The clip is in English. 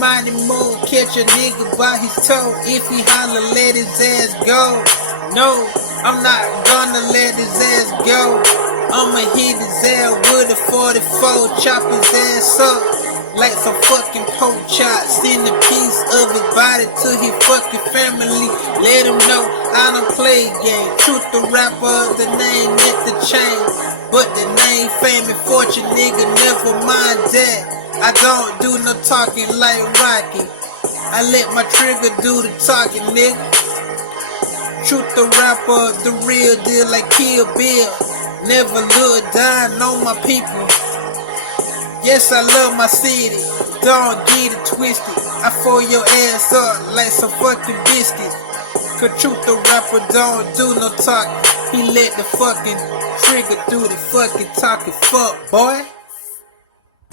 mighty moon, catch a nigga by his toe. If he holler, let his ass go. No, I'm not gonna let his ass go. I'ma hit his ass with a 44, chop his ass up like some fucking pork chops. Send a piece of his body to his fucking family. Let him know I don't play game. Truth the rapper, the name at the chain, but the name, fame, and fortune, nigga, never mind that. I don't do no talking like Rocky. I let my trigger do the talking, nigga. Truth the rapper, the real deal like Kill Bill. Never look down on my people. Yes, I love my city. Don't get it twisted. I fold your ass up like some fucking biscuits. Cause Truth the rapper don't do no talking. He let the fucking trigger do the fucking talking. Fuck, boy.